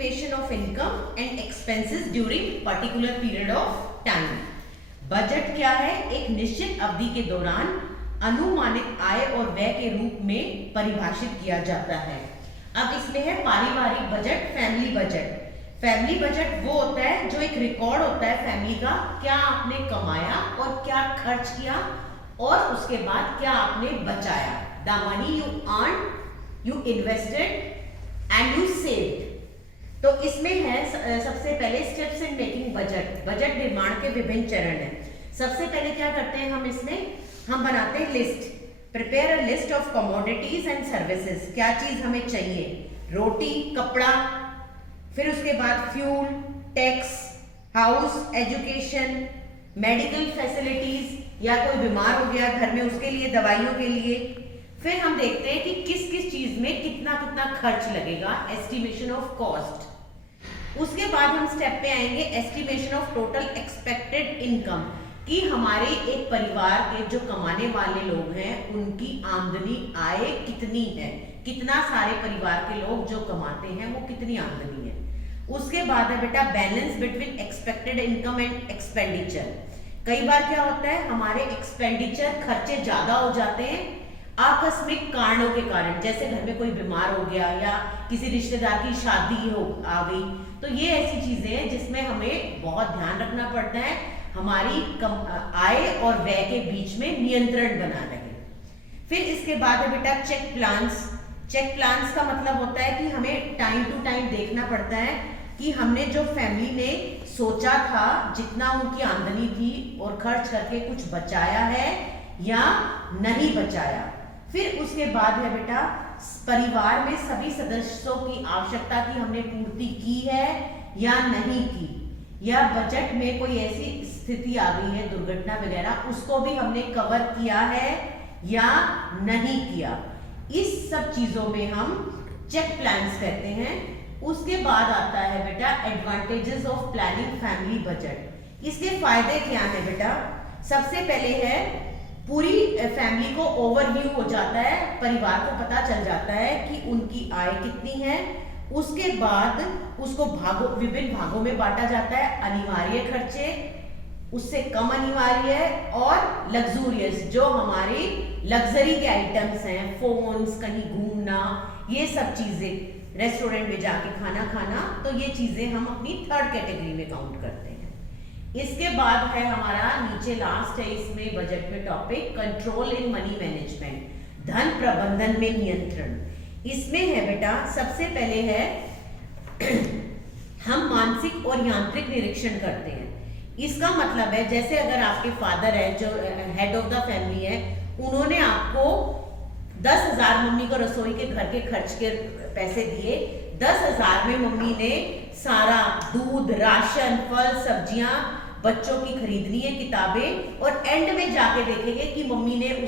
estimation of income and expenses during particular period of time. Budget क्या है? एक निश्चित अवधि के दौरान अनुमानित आय और व्यय के रूप में परिभाषित किया जाता है। अब इसमें है पारिवारिक budget, family budget. Family budget वो होता है जो एक रिकॉर्ड होता है फैमिली का, क्या आपने कमाया और क्या खर्च किया और उसके बाद क्या आपने बचाया। The money you earn, you invested and you saved. तो इसमें है सबसे पहले steps in making budget. Budget निर्माण के विभिन्न चरण हैं। सबसे पहले क्या करते हैं हम इसमें, हम बनाते हैं list. Prepare a list of commodities and services. क्या चीज हमें चाहिए? रोटी, कपड़ा, फिर उसके बाद fuel, tax, house, education, medical facilities, या कोई बीमार हो गया घर में उसके लिए, दवाइयों के लिए। फिर हम देखते हैं कि किस किस चीज में कितना कितना खर्च लगेगा, एस्टिमेशन ऑफ कॉस्ट। उसके बाद हम स्टेप पे आएंगे estimation of total expected income, कि हमारे एक परिवार के जो कमाने वाले लोग हैं उनकी आमदनी, आय कितनी है, कितना सारे परिवार के लोग जो कमाते हैं वो कितनी आमदनी है। उसके बाद है बेटा balance between expected income and expenditure. कई बार क्या होता है हमारे एक्सपेंडिचर, खर्चे ज्यादा हो जाते हैं आकस्मिक कारणों के कारण, जैसे घर में कोई बीमार हो गया या किसी रिश्तेदार की शादी हो आ गई। तो ये ऐसी चीजें हैं जिसमें हमें बहुत ध्यान रखना पड़ता है, हमारी आय और व्यय के बीच में नियंत्रण बना रहे। फिर इसके बाद है बेटा चेक प्लान्स। चेक प्लान्स का मतलब होता है कि हमें टाइम टू टाइम देखना पड़ता है कि हमने जो फैमिली ने सोचा था जितना उनकी आमदनी थी और खर्च करके कुछ बचाया है या नहीं बचाया। फिर उसके बाद है बेटा परिवार में सभी सदस्यों की आवश्यकता की हमने पूर्ति की है या नहीं की, या बजट में कोई ऐसी स्थिति आ गई है दुर्घटना वगैरह, उसको भी हमने कवर किया है या नहीं किया। इस सब चीजों में हम चेक प्लान्स कहते हैं। उसके बाद आता है बेटा advantages of planning family budget. इसके फायदे क्या है बेटा? सबसे पहले है पूरी फैमिली को ओवरव्यू हो जाता है, परिवार को पता चल जाता है कि उनकी आय कितनी है। उसके बाद उसको विभिन्न भागों में बांटा जाता है, अनिवार्य खर्चे, उससे कम अनिवार्य और लग्जूरियस, जो हमारी लग्जरी के आइटम्स हैं, फोन्स, कहीं घूमना, ये सब चीजें, रेस्टोरेंट में जाके खाना खाना, तो ये चीजें हम अपनी थर्ड कैटेगरी में काउंट करते हैं। इसके बाद है हमारा नीचे लास्ट है इसमें बजट में topic control in money management, धन प्रबंधन में नियंत्रण। इसमें है बेटा सबसे पहले है हम मानसिक और यांत्रिक निरीक्षण करते हैं। इसका मतलब है जैसे अगर आपके फादर है जो हेड ऑफ द फैमिली है, उन्होंने आपको 10,000 मम्मी को रसोई के घर के खर्च के पैसे दिए, 10,000 में मम्मी ने सारा दूध, राशन, फल, सब्जियां बच्चों की खरीदनी है, किताबें, और एंड में जाके देखेंगे कि मम्मी ने